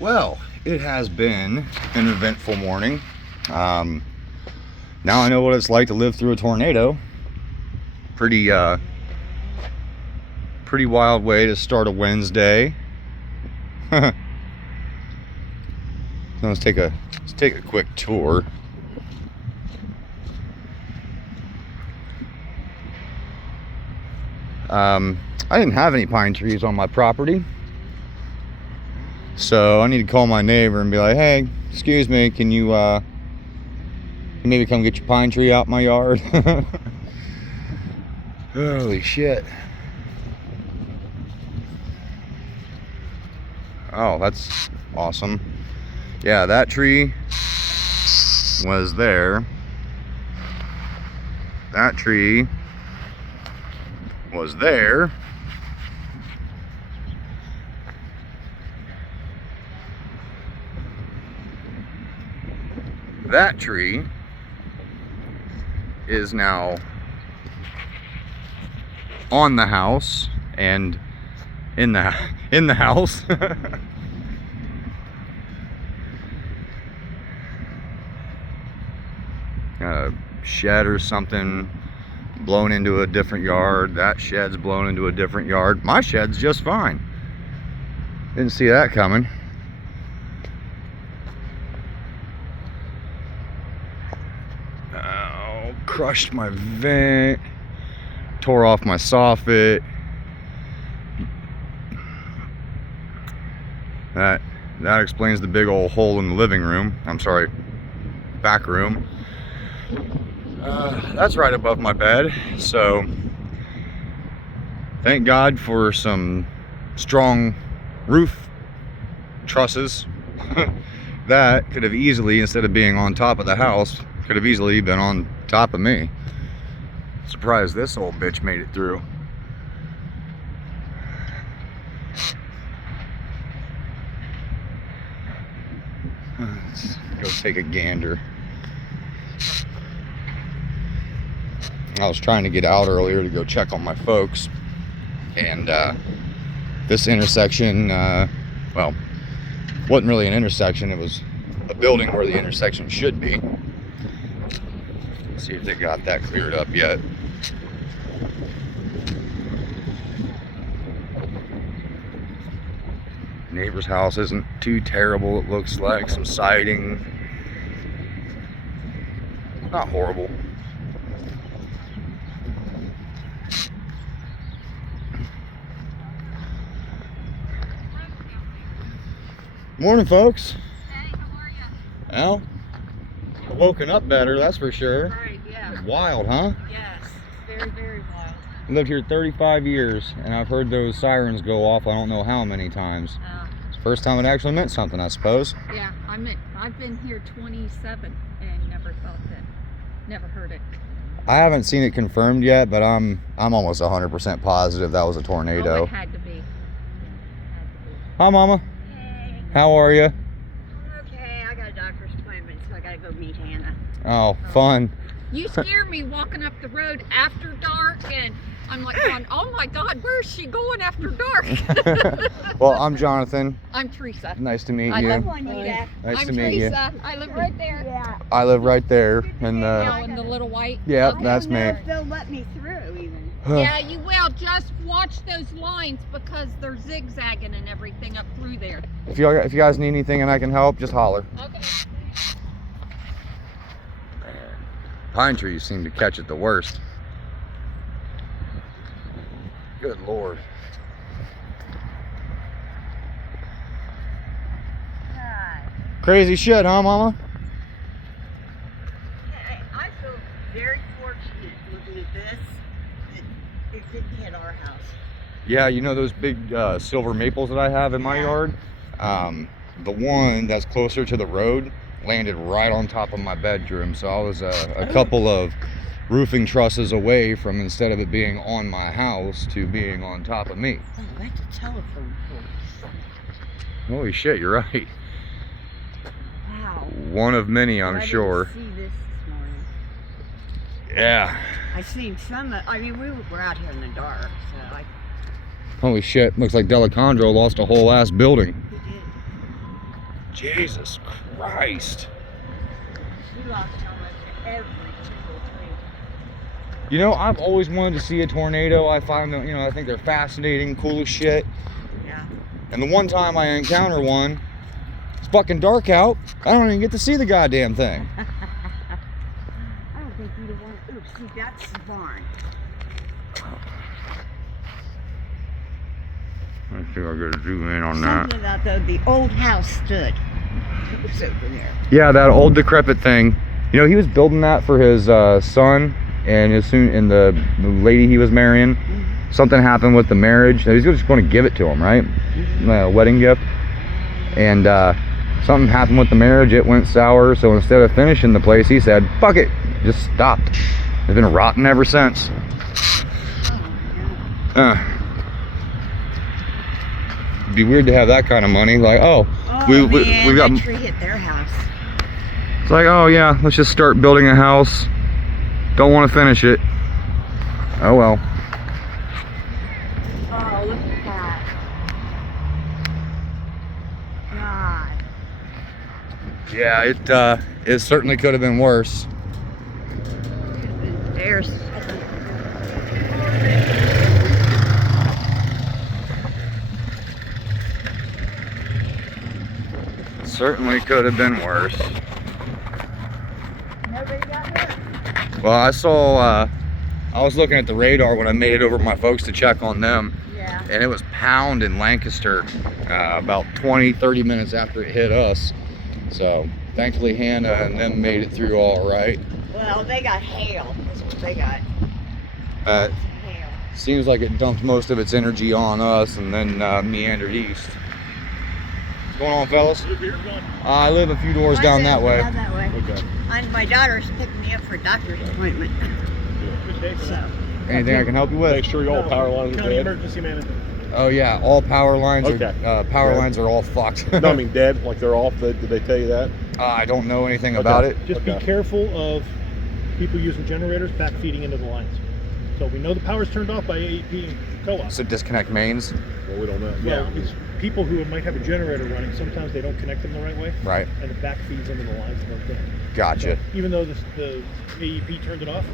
Well, it has been an eventful morning. Now I know what it's like to live through a tornado. Pretty wild way to start a Wednesday. Let's take a quick tour. I didn't have any pine trees on my property, so I need to call my neighbor and be like, hey, excuse me, can you maybe come get your pine tree out my yard? Holy shit. Oh, that's awesome. Yeah, that tree was there. That tree was there. That tree is now on the house and in the house. A shed or something blown into a different yard. That shed's blown into a different yard. My shed's just fine. Didn't see that coming. Oh, crushed my vent, tore off my soffit. That explains the big old hole in the living room. I'm sorry, back room. That's right above my bed, so thank God for some strong roof trusses. That could have easily, instead of being on top of the house, could have easily been on top of me. Surprised this old bitch made it through. Let's go take a gander. I was trying to get out earlier to go check on my folks, and this intersection, well, wasn't really an intersection. It was a building where the intersection should be. Let's see if they got that cleared up yet. Neighbor's house isn't too terrible, it looks like. Some siding. Not horrible. Morning, folks. Hey, how are you? Well, woken up better, that's for sure. Right, yeah. Wild, huh? Yes, very, very wild. I lived here 35 years, and I've heard those sirens go off I don't know how many times. It's the first time it actually meant something, I suppose. Yeah, I've been here 27 and never heard it. I haven't seen it confirmed yet, but I'm almost 100% positive that was a tornado. Oh, it had to be. Hi, Mama. Hey, How are you? I'm okay. I got a doctor's appointment, so I gotta go meet Hannah. Oh, fun. You scared me walking up the road after dark, and I'm like going, oh my God, where's she going after dark? Well, I'm Jonathan. I'm Teresa. Nice to meet I you. love Juanita. Nice I'm to meet you. Teresa. I live right there. Yeah. I live right there, and Now in the little white. yeah, Okay. that's I don't know me. if they'll let me through even. Yeah, you will. Just watch those lines because they're zigzagging and everything up through there. If you guys need anything and I can help, just holler. Okay. Pine trees seem to catch it the worst. Good Lord. Hi. Crazy shit, huh, Mama? I feel very fortunate looking at this. It didn't hit our house. Yeah, you know those big silver maples that I have in my Yeah. yard? The one that's closer to the road landed right on top of my bedroom, so I was a couple of roofing trusses away from, instead of it being on my house, to being on top of me. Oh, that's a telephone pole. Holy shit, you're right. Wow. One of many, I'm I didn't sure. see this morning. Yeah. I seen some. I mean, we were out here in the dark, so I. Holy shit, looks like Delicandro lost a whole ass building. We did. Jesus Christ. We lost almost every single tree. You know, I've always wanted to see a tornado. I find them, you know, I think they're fascinating, cool as shit. Yeah. And the one time I encounter one, it's fucking dark out. I don't even get to see the goddamn thing. I don't think you'd want. Ooh, see, that's the barn. I think I gotta zoom in on that. Something about though the old house stood. It was over there. Yeah, that old decrepit thing. You know, he was building that for his son and the lady he was marrying. Something happened with the marriage. He's just going to give it to him, right? Wedding gift. And something happened with the marriage. It went sour. So instead of finishing the place, he said, "Fuck it," just stopped. It's been rotten ever since. It'd be weird to have that kind of money. Like, Oh, we've got. that tree hit their house. It's like, oh yeah, let's just start building a house. Don't want to finish it. Oh well. Oh, look at that. God. Yeah, it certainly could have been worse. There's. Certainly could have been worse. Nobody got hurt. Well, I was looking at the radar when I made it over to my folks to check on them, Yeah. and it was pound in Lancaster about 20-30 minutes after it hit us. So thankfully Hannah and them made it through all right. Well, they got hail. That's what they got. Uh, Hail. seems like it dumped most of its energy on us and then meandered east. What's going on, fellas? I live a few doors down that way. Down that way. Okay. And my daughter's picking me up for a doctor's appointment. So. Anything I can help you with? Make sure all power lines are County dead. emergency management. Oh yeah, all power lines Okay. are power Yeah. lines are all fucked. No, I mean dead, like they're off. Did they tell you that? I don't know anything about it. Just Okay. be careful of people using generators backfeeding into the lines. So we know the power's turned off by AEP and co-op. So disconnect mains, Well, we don't know. Well, it's people who might have a generator running, sometimes they don't connect them the right way, right? and it backfeeds into the lines and goes dead. Gotcha. So even though the AEP turned it off,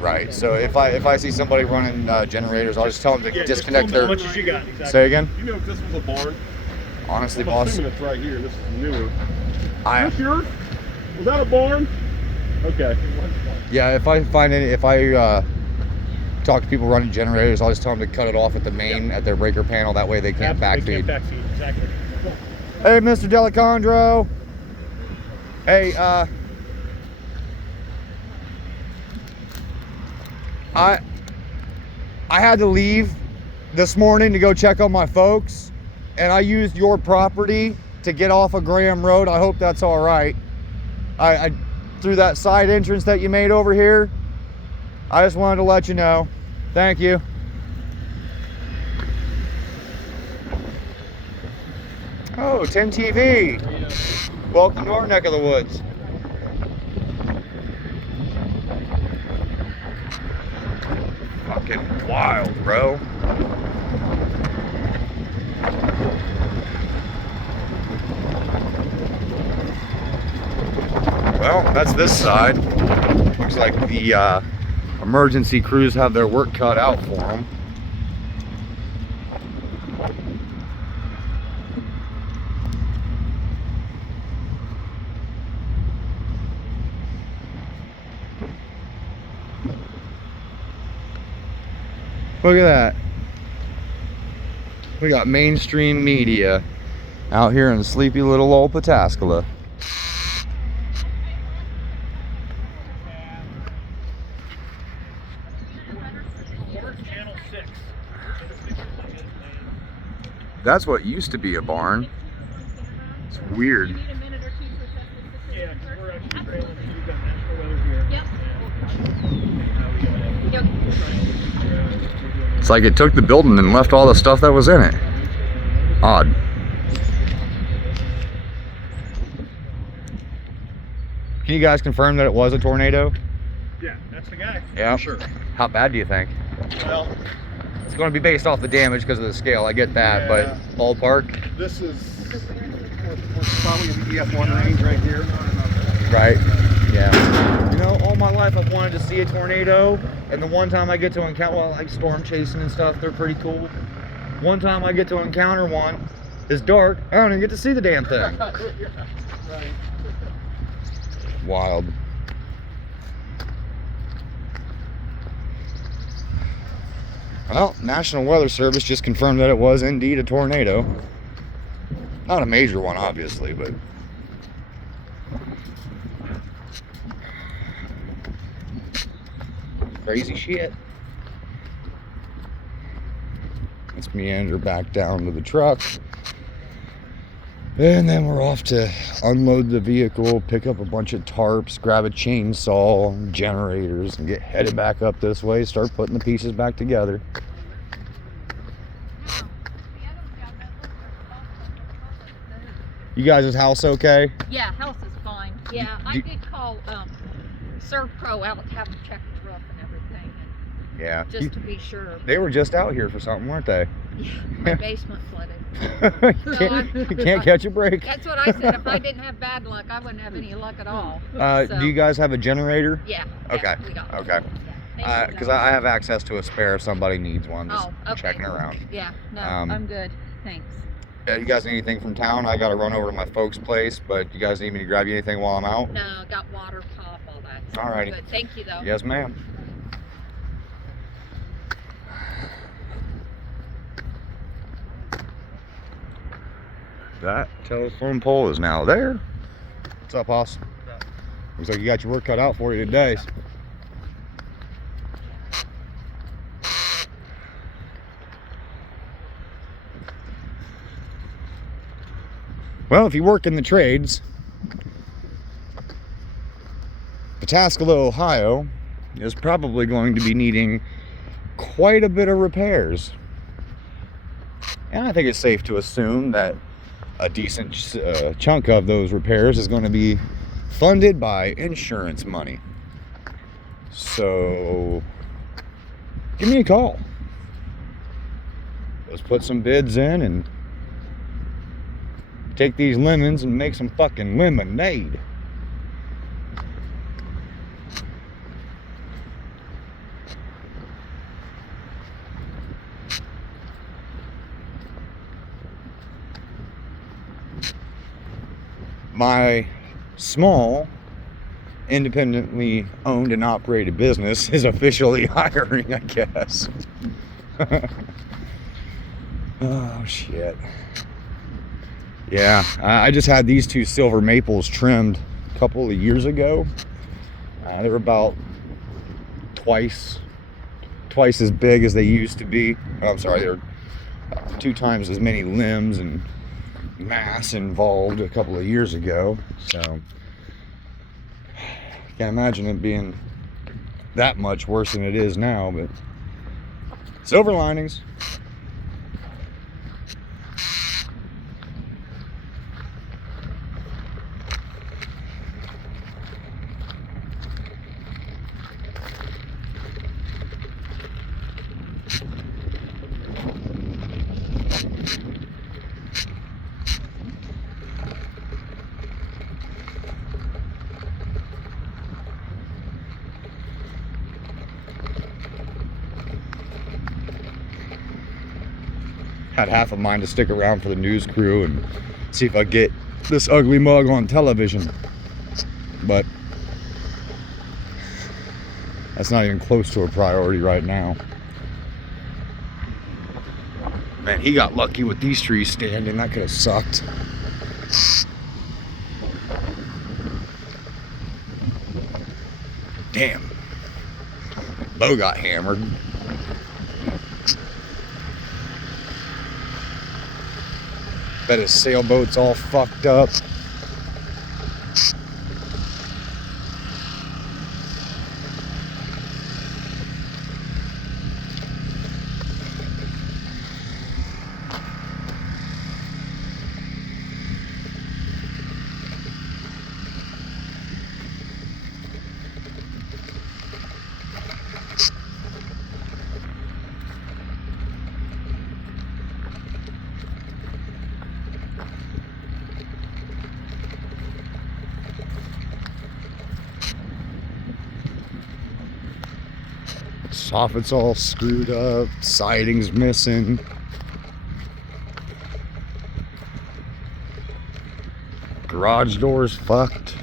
Right. So if I see somebody running generators, I'll just tell them to yeah, disconnect just tell their. them how much as you got. Exactly. Say again. You know if this was a barn? Honestly, I'm boss, assuming it's right here. This is newer. I This yours? Was that a barn? Okay. yeah. If I find any, if I talk to people running generators, I'll just tell them to cut it off at the main at their breaker panel. That way they can't Absolutely backfeed. can't backfeed. Exactly. Hey, Mr. Delicandro. Hey, I had to leave this morning to go check on my folks, and I used your property to get off of Graham Road. I hope that's all right. I through that side entrance that you made over here. I just wanted to let you know. Thank you. Oh, 10 TV. Welcome to our neck of the woods. Fucking wild, bro. Well, that's this side. Looks like the emergency crews have their work cut out for them. Look at that. We got mainstream media out here in sleepy little old Pataskala. Channel 6. That's what used to be a barn. It's weird. Yeah, 'cause we're actually trailing, so we've got national weather here. Yep. Yep. It's like it took the building and left all the stuff that was in it. Odd. Can you guys confirm that it was a tornado? Yeah, that's the guy. Yeah. Sure. How bad do you think? Well, It's going to be based off the damage because of the scale. I get that, Yeah. but ballpark. this is We're probably in the EF1 range right here. Right. Yeah. You know, all my life I've wanted to see a tornado, and the one time I get to encounter, well, like storm chasing and stuff, they're pretty cool. One time I get to encounter one, it's dark, I don't even get to see the damn thing. Right. Wild. Well, National Weather Service just confirmed that it was indeed a tornado. Not a major one, obviously, but crazy shit. Let's meander back down to the truck. And then we're off to unload the vehicle, pick up a bunch of tarps, grab a chainsaw, generators, and get headed back up this way, start putting the pieces back together. You guys' house okay? Yeah, house is fine. Yeah, I Do- did call Servpro out to have them check the roof and everything, Yeah. just to be sure. They were just out here for something, weren't they? Yeah, my basement flooded. You can't catch a break. That's what I said. If I didn't have bad luck, I wouldn't have any luck at all. So, Do you guys have a generator? Yeah. Okay, Yeah, we got one. okay. Yeah, thank you, Because though. I have access to a spare if somebody needs one. Just Oh, okay. checking around. Yeah, no, Um, I'm good. Thanks. You guys need anything from town? I got to run over to my folks' place, but you guys need me to grab you anything while I'm out? No, got water, pop, all that. So Alrighty. Good. Thank you, though. Yes, ma'am. That telephone pole is now there. What's up, Hoss? Looks like you got your work cut out for you today. Well, if you work in the trades, Pataskala, Ohio is probably going to be needing quite a bit of repairs. And I think it's safe to assume that a decent chunk of those repairs is going to be funded by insurance money. So give me a call. Let's put some bids in and take these lemons and make some fucking lemonade. My small, independently owned and operated business is officially hiring, I guess. Oh, shit. Yeah, I just had these two silver maples trimmed a couple of years ago. They were about twice as big as they used to be. Oh, I'm sorry, they're 2 times as many limbs and mass involved a couple of years ago. So can't imagine it being that much worse than it is now, but silver linings. Had half of mine to stick around for the news crew and see if I get this ugly mug on television, but that's not even close to a priority right now. Man, he got lucky with these trees standing. That could have sucked. Damn. Bo got hammered. Bet his sailboat's all fucked up. Soffit's all screwed up. Siding's missing. Garage door's fucked.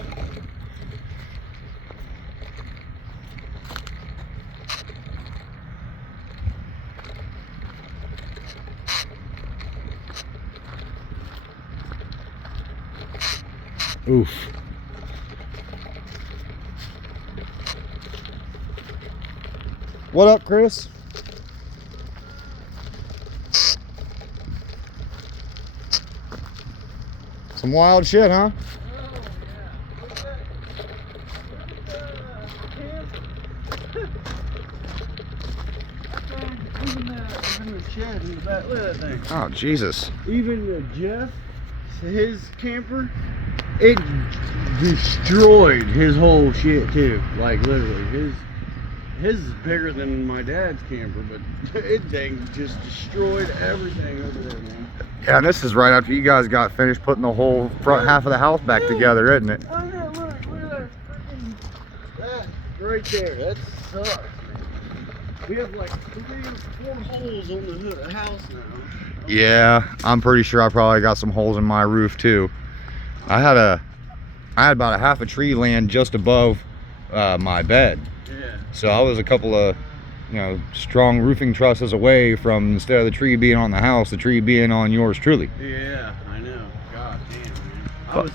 Oof. What up, Chris? Some wild shit, huh? Even the shed in the back, look at that thing. Oh, Jesus. Even Jeff, his camper, it destroyed his whole shit too. Like literally, his is bigger than my dad's camper, but it dang just destroyed everything over there, man. Yeah, and this is right after you guys got finished putting the whole front half of the house back together, isn't it? Oh no, look at that freaking, that right there, that sucks, man. We have like 3 or 4 holes on the house now. Yeah, I'm pretty sure I probably got some holes in my roof too. I had about a half a tree land just above my bed. Yeah. So I was a couple of, strong roofing trusses away from, instead of the tree being on the house, the tree being on yours truly. Yeah, I know. God damn, man. I was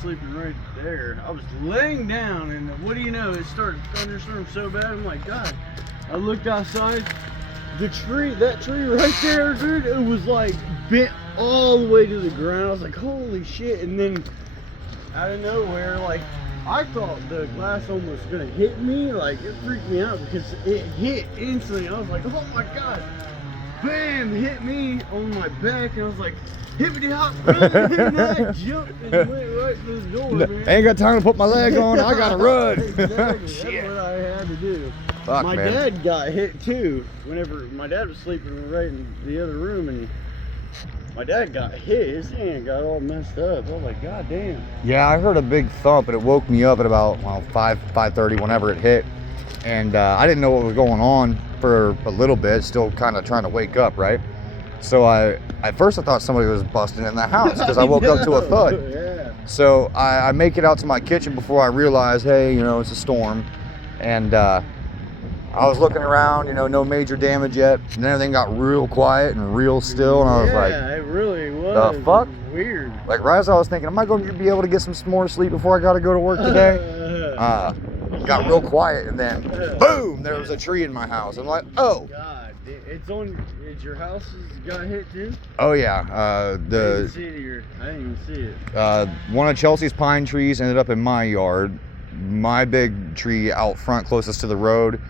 sleeping right there. I was laying down, and what do you know? It started thunderstorming so bad. I'm like, God. I looked outside. That tree right there, dude. It was like bent all the way to the ground. I was like, holy shit! And then out of nowhere, like I thought the glass almost gonna hit me. Like it freaked me out because it hit instantly. I was like, oh my God! Bam! Hit me on my back, and I was like, hippity hop, run! And I jumped and went right to the door, man. Ain't got time to put my leg on. I gotta run. Exactly. That's what I had to do. Fuck, My man. dad got hit too. Whenever my dad was sleeping right in the other room, and my dad got hit. His hand got all messed up. I was like, God damn. Yeah, I heard a big thump, and it woke me up at about 5:30 whenever it hit, and I didn't know what was going on for a little bit. Still kind of trying to wake up, right? So at first I thought somebody was busting in the house because I woke up to a thud. Yeah. So I make it out to my kitchen before I realize, hey, it's a storm, and I was looking around, no major damage yet, and then everything got real quiet and real still, and I was like, yeah, it really was. the fuck? It was weird. like right as I was thinking, am I going to be able to get some more sleep before I got to go to work today? Got real quiet, and then boom, there was a tree in my house. I'm like, oh. God, it's your house got hit too? Oh yeah, I didn't even see it. one of Chelsea's pine trees ended up in my yard. My big tree out front closest to the road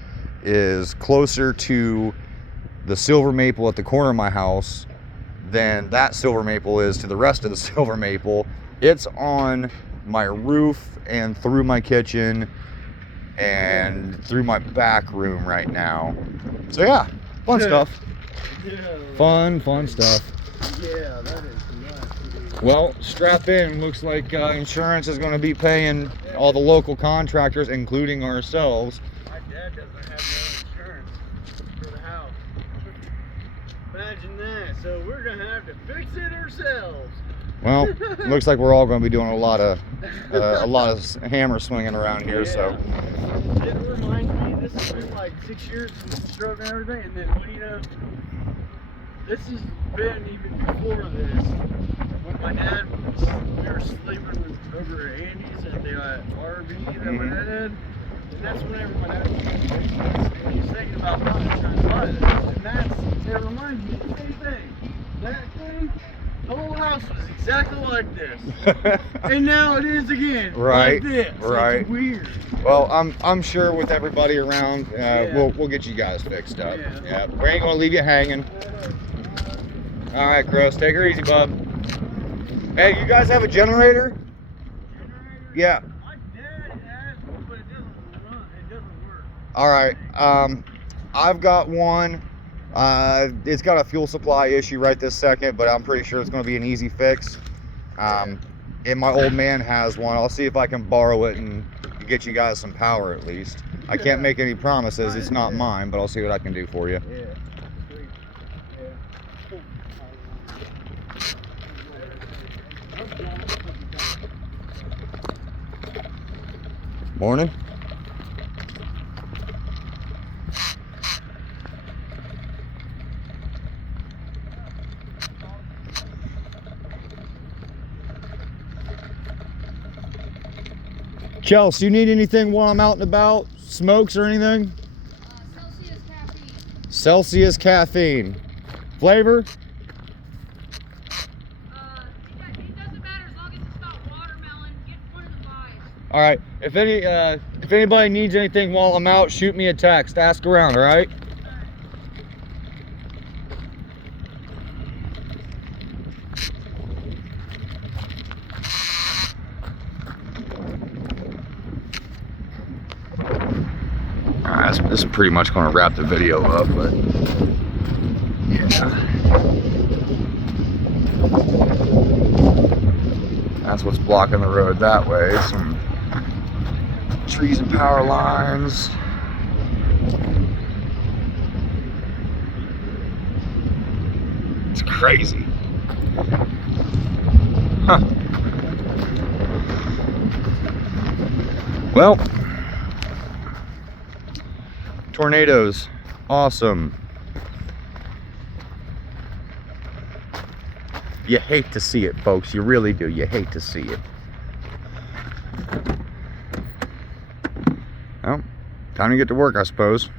is closer to the silver maple at the corner of my house than that silver maple is to the rest of the silver maple. It's on my roof and through my kitchen and through my back room right now. So yeah, fun stuff. Yeah. Fun stuff. Yeah, that is nuts. Well, strap in. Looks like insurance is going to be paying all the local contractors, including ourselves. My dad doesn't have no insurance for the house. Imagine that. So we're gonna have to fix it ourselves. Well, looks like we're all going to be doing a lot of hammer swinging around here. So It reminds me, this has been like 6 years since the stroke and everything, and then what do you know? This has been even before this. When my dad we were sleeping over at Andy's at the RV that my dad had. And that's whenever my dad was thinking about trying to buy this. And it reminds me of the same thing. That thing, the whole house was exactly like this. And now it is again. Right, Like this. right. It's weird. well, I'm sure with everybody around, Yeah. we'll get you guys fixed up. Yeah. We ain't going to leave you hanging. All right, Chris, take her easy, bub. Hey, you guys have a generator? Yeah. My dad has one, but it doesn't run. It doesn't work. All right. I've got one. It's got a fuel supply issue right this second, but I'm pretty sure it's going to be an easy fix. And my old man has one. I'll see if I can borrow it and get you guys some power at least. I can't make any promises. It's not mine, but I'll see what I can do for you. Yeah. Sweet. Morning. Chelsea, you need anything while I'm out and about? Smokes or anything? Celsius caffeine. Celsius caffeine. Flavor? It doesn't matter as long as it's not watermelon. Get one of the 5. All right. If anybody needs anything while I'm out, shoot me a text. Ask around. All right. Alright, this is pretty much going to wrap the video up, but yeah. That's what's blocking the road that way. Some trees and power lines. It's crazy. Huh. Well, tornadoes, awesome. You hate to see it, folks. You really do. You hate to see it. Well, time to get to work, I suppose.